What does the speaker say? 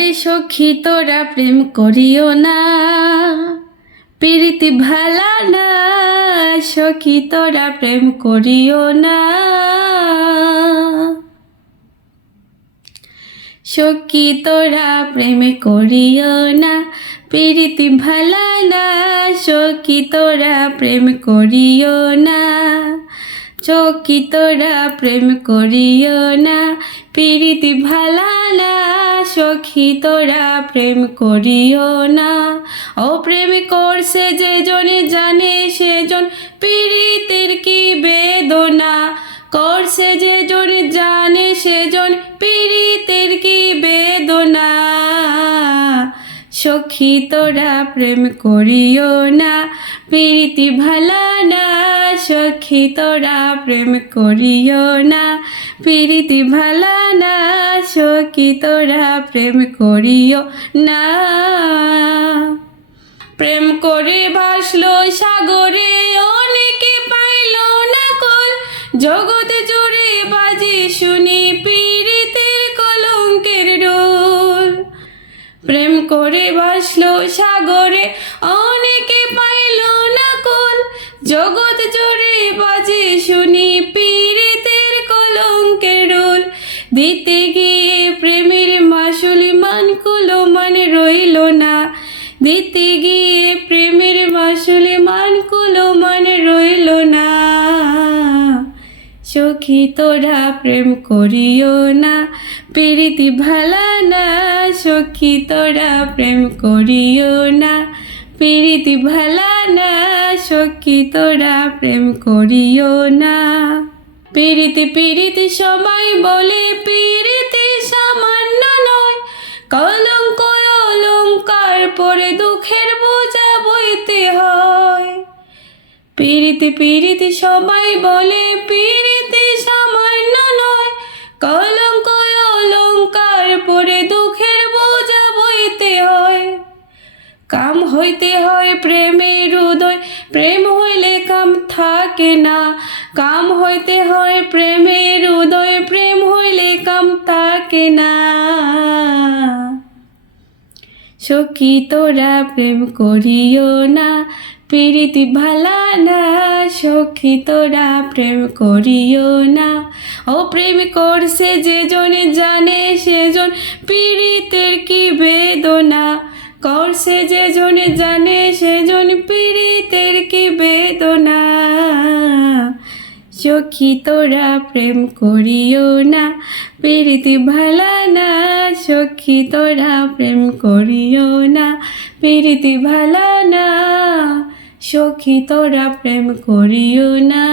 আরে সখী, তোরা প্রেম করিও না। প্রীতি ভালা না, সখী, তোরা প্রেম করিও না। সখী, তোরা প্রেম করিও না। প্রীতি ভালা না, সখী, তোরা প্রেম করিও না। চকি তোরা প্রেম করিও না প্রীতি ভালালা সখী তোরা প্রেম করিও না। ও প্রেম করছে যে জনে জানে সখী তোরা প্রেম করিও না, প্রীতি ভালা না, সখী তোরা প্রেম করিও না, প্রীতি ভালা না, সখী তোরা প্রেম করিও না। প্রেম করে ভাসলো সাগরে, অনেকে পাইল না কল জগতে জুড়ে বাজে শুনি পীড়িতের করে ভাসলো সাগরে, অনেকে পাইল না কোল। জগৎ জোরে বাজে শুনি পীড়িতের কলঙ্কের রোল। দিতে গিয়ে প্রেমের মাসুল মান কুলো মানে রইল না। দিতে গিয়ে প্রেমের সখী তোরা প্রেম করিও না। প্রীতি ভালা না, সখী তোরা প্রেম করিও না। প্রীতি ভালা না, সখী তোরা প্রেম করিও না। প্রীতি প্রীতি সবাই বলে, প্রীতি সামান্য নয়। কলঙ্ক অলঙ্কার পরে দুঃখের বোঝা বইতে হয়। পীড়িতি পীড়িতি সবাই বলে নয় কলঙ্ক অলঙ্কার পরে দুঃখের বোঝা বইতে হয়। কাম হইতে হয় প্রেমের হৃদয় প্রেম হইলে কাম থাকে না। কাম হইতে হয় প্রেমের হৃদয় প্রেম হইলে কাম থাকে না। সখী তোরা প্রেম করিও না প্রীতি ভালা না। সখী তোরা প্রেম করিও না। ও প্রেম করছে যে জনে জানে সেজন, পীড়িতের কি বেদনা? করছে যে জনে জানে সেজন, পীড়িতের কি বেদনা? সখী তোরা প্রেম করিও না প্রীতি ভালা না। সখী তোরা প্রেম করিও না প্রীতি ভালা না। সখী তোরা প্রেম করিও না।